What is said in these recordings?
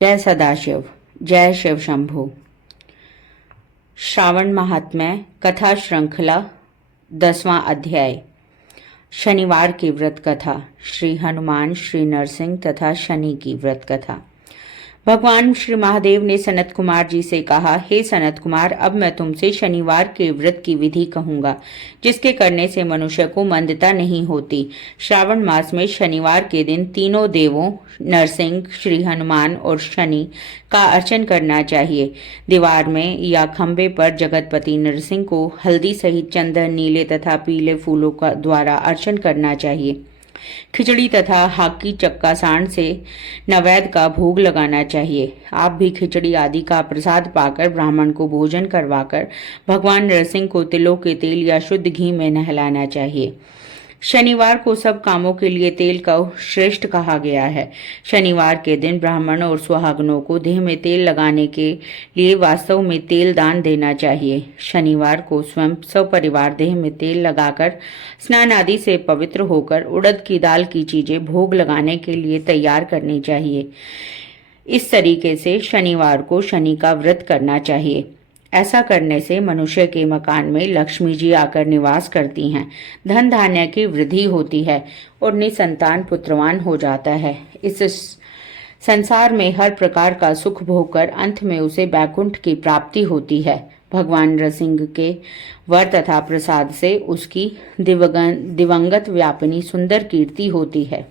जय सदाशिव, जय शिव शंभु। श्रावण महात्म्य कथा श्रृंखला 10वां अध्याय। शनिवार की व्रत कथा। श्री हनुमान, श्री नरसिंह तथा शनि की व्रत कथा। भगवान श्री महादेव ने सनत कुमार जी से कहा, हे सनत कुमार, अब मैं तुमसे शनिवार के व्रत की विधि कहूंगा, जिसके करने से मनुष्य को मंदता नहीं होती। श्रावण मास में शनिवार के दिन तीनों देवों नरसिंह, श्री हनुमान और शनि का अर्चन करना चाहिए। दीवार में या खंबे पर जगतपति नरसिंह को हल्दी सहित चंदन, नीले तथा पीले फूलों का द्वारा अर्चन करना चाहिए। खिचड़ी तथा हाकी चक्का सांड से नैवेद्य का भोग लगाना चाहिए। आप भी खिचड़ी आदि का प्रसाद पाकर ब्राह्मण को भोजन करवाकर भगवान नरसिंह को तिलों के तेल या शुद्ध घी में नहलाना चाहिए। शनिवार को सब कामों के लिए तेल का श्रेष्ठ कहा गया है। शनिवार के दिन ब्राह्मण और सुहागनों को देह में तेल लगाने के लिए वास्तव में तेल दान देना चाहिए। शनिवार को स्वयं सपरिवार देह में तेल लगाकर स्नान आदि से पवित्र होकर उड़द की दाल की चीजें भोग लगाने के लिए तैयार करनी चाहिए। इस तरीके से शनिवार को शनि का व्रत करना चाहिए। ऐसा करने से मनुष्य के मकान में लक्ष्मी जी आकर निवास करती हैं, धन धान्य की वृद्धि होती है और निसंतान पुत्रवान हो जाता है। इस संसार में हर प्रकार का सुख भोग कर अंत में उसे बैकुंठ की प्राप्ति होती है। भगवान नरसिंह के वर तथा प्रसाद से उसकी दिवंगत व्यापिनी सुंदर कीर्ति होती है।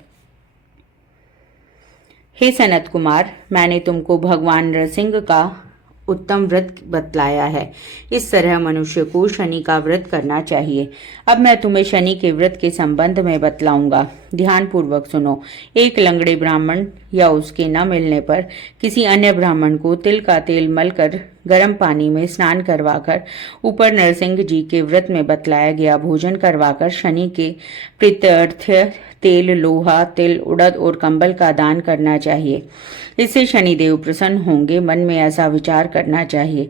हे सनत कुमार, मैंने तुमको भगवान नरसिंह का उत्तम व्रत बतलाया है। इस तरह मनुष्य को शनि का व्रत करना चाहिए। अब मैं तुम्हें शनि के व्रत के संबंध में बतलाऊंगा। ध्यान पूर्वक सुनो। एक लंगड़े ब्राह्मण या उसके न मिलने पर किसी अन्य ब्राह्मण को तिल का तेल मलकर गर्म पानी में स्नान करवाकर ऊपर नरसिंह जी के व्रत में बतलाया गया भोजन करवाकर शनि के प्रीत्यर्थ तेल, लोहा, तिल, उड़द और कंबल का दान करना चाहिए। इससे शनिदेव प्रसन्न होंगे। मन में ऐसा विचार करना चाहिए।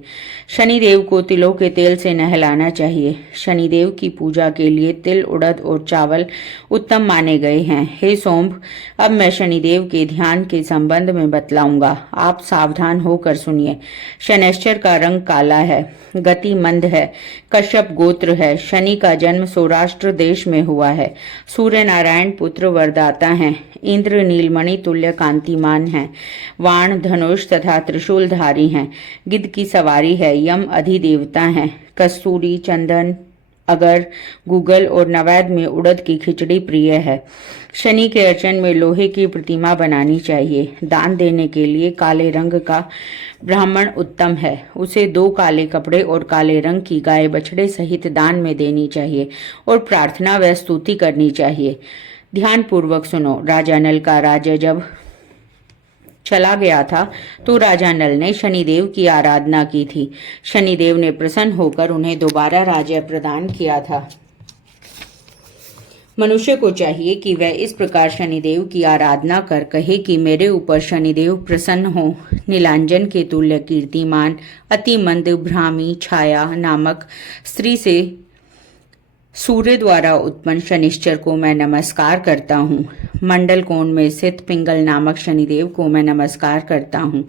शनिदेव को तिलों के तेल से नहलाना चाहिए। शनिदेव की पूजा के लिए तिल, उड़द और चावल उत्तम माने गए हैं। हे सोम्भ, अब मैं शनिदेव के ध्यान के संबंध में बतलाऊंगा। आप सावधान होकर सुनिए। शनैश्चर का रंग काला है, गति मंद है, कश्यप गोत्र है। शनि का जन्म सौराष्ट्र देश में हुआ है। सूर्य नारायण पुत्र वरदाता हैं। इंद्र नीलमणि तुल्य कांतिमान हैं। वाण, धनुष तथा त्रिशूलधारी हैं। गिद्ध की सवारी है। यम अधिदेवता हैं। कस्तूरी, चंदन, अगर, गूगल और नैवेद्य में उड़द की खिचड़ी प्रिय है। शनि के अर्चन में लोहे की प्रतिमा बनानी चाहिए। दान देने के लिए काले रंग का ब्राह्मण उत्तम है। उसे 2 काले कपड़े और काले रंग की गाय बछड़े सहित दान में देनी चाहिए और प्रार्थना व स्तुति करनी चाहिए। ध्यान पूर्वक सुनो। राजा नल का राज्य जब चला गया था तो राजा नल ने शनिदेव की आराधना की थी। शनिदेव ने प्रसन्न होकर उन्हें दोबारा राज्य प्रदान किया था। मनुष्य को चाहिए कि वह इस प्रकार शनिदेव की आराधना कर कहे कि मेरे ऊपर शनिदेव प्रसन्न हो। नीलांजन के तुल्य कीर्तिमान, अति मंद भ्रामी छाया नामक स्त्री से सूर्य द्वारा उत्पन्न शनिश्चर को मैं नमस्कार करता हूँ। मंडल कोण में स्थित पिंगल नामक शनिदेव को मैं नमस्कार करता हूँ।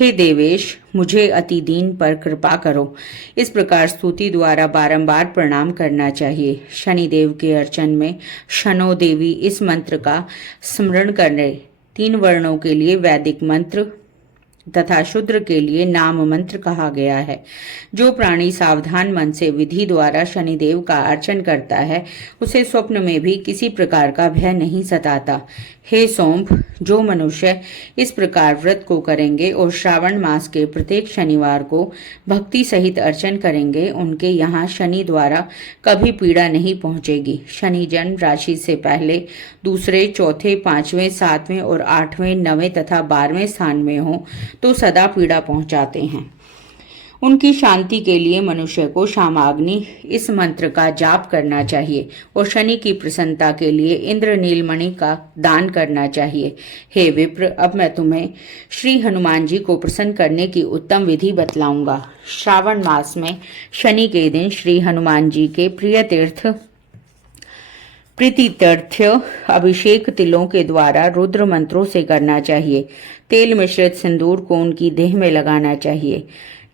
हे देवेश, मुझे अति दीन पर कृपा करो। इस प्रकार स्तुति द्वारा बारंबार प्रणाम करना चाहिए। शनिदेव के अर्चन में शनो देवी इस मंत्र का स्मरण करने 3 वर्णों के लिए वैदिक मंत्र तथा शूद्र के लिए नाम मंत्र कहा गया है। जो प्राणी सावधान मन से विधि द्वारा शनिदेव का अर्चन करता है उसे स्वप्न में भी किसी प्रकार का भय नहीं सताता। हे सोम्भ, जो मनुष्य इस प्रकार व्रत को करेंगे और श्रावण मास के प्रत्येक शनिवार को भक्ति सहित अर्चन करेंगे, उनके यहाँ शनि द्वारा कभी पीड़ा नहीं पहुंचेगी। शनि जन्म राशि से पहले, दूसरे, चौथे, 5वें, 7वें और 8वें, 9वें तथा 12वें स्थान में हो तो सदा पीड़ा पहुंचाते हैं। उनकी शांति के लिए मनुष्य को शामाग्नि इस मंत्र का जाप करना चाहिए और शनि की प्रसन्नता के लिए इंद्र नीलमणि का दान करना चाहिए। हे विप्र, अब मैं तुम्हें श्री हनुमान जी को प्रसन्न करने की उत्तम विधि बतलाऊंगा। श्रावण मास में शनि के दिन श्री हनुमान जी के प्रिय तीर्थ प्रीतित्यर्थ अभिषेक तिलों के द्वारा रुद्र मंत्रों से करना चाहिए। तेल मिश्रित सिंदूर को उनकी देह में लगाना चाहिए।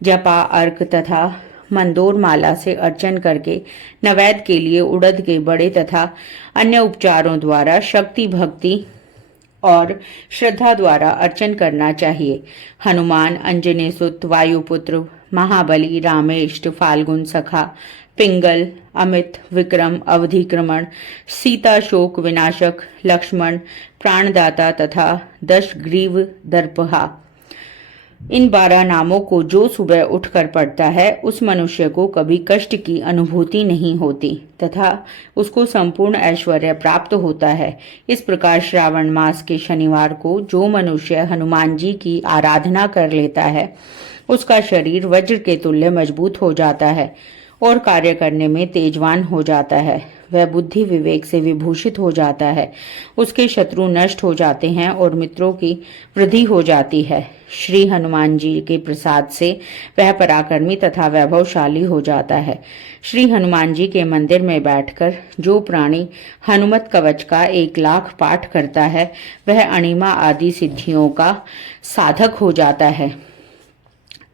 जपा, अर्क तथा मंदोर माला से अर्चन करके नैवेद्य के लिए उड़द के बड़े तथा अन्य उपचारों द्वारा शक्ति, भक्ति और श्रद्धा द्वारा अर्चन करना चाहिए। हनुमान, अंजनी सुत, वायुपुत्र, महाबली, रामेष्ट, फाल्गुन सखा, पिंगल, अमित, विक्रम, अवधिक्रमण, सीता शोक विनाशक, लक्ष्मण, प्राणदाता तथा दशग्रीव दर्पहा, इन 12 नामों को जो सुबह उठकर पढ़ता है उस मनुष्य को कभी कष्ट की अनुभूति नहीं होती तथा उसको संपूर्ण ऐश्वर्य प्राप्त होता है। इस प्रकार श्रावण मास के शनिवार को जो मनुष्य हनुमान जी की आराधना कर लेता है उसका शरीर वज्र के तुल्य मजबूत हो जाता है और कार्य करने में तेजवान हो जाता है। वह बुद्धि विवेक से विभूषित हो जाता है। उसके शत्रु नष्ट हो जाते हैं और मित्रों की वृद्धि हो जाती है। श्री हनुमान जी के प्रसाद से वह पराक्रमी तथा वैभवशाली हो जाता है। श्री हनुमान जी के मंदिर में बैठकर जो प्राणी हनुमत कवच का 1,00,000 पाठ करता है वह अणिमा आदि सिद्धियों का साधक हो जाता है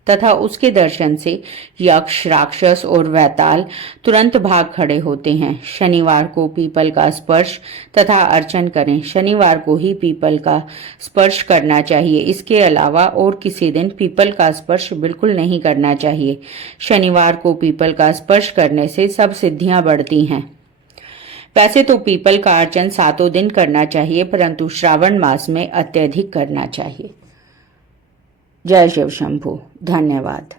तथा उसके दर्शन से यक्ष, राक्षस और वैताल तुरंत भाग खड़े होते हैं। शनिवार को पीपल का स्पर्श तथा अर्चन करें। शनिवार को ही पीपल का स्पर्श करना चाहिए। इसके अलावा और किसी दिन पीपल का स्पर्श बिल्कुल नहीं करना चाहिए। शनिवार को पीपल का स्पर्श करने से सब सिद्धियां बढ़ती हैं। वैसे तो पीपल का अर्चन 7 दिन करना चाहिए, परंतु श्रावण मास में अत्यधिक करना चाहिए। जय शिव शंभु। धन्यवाद।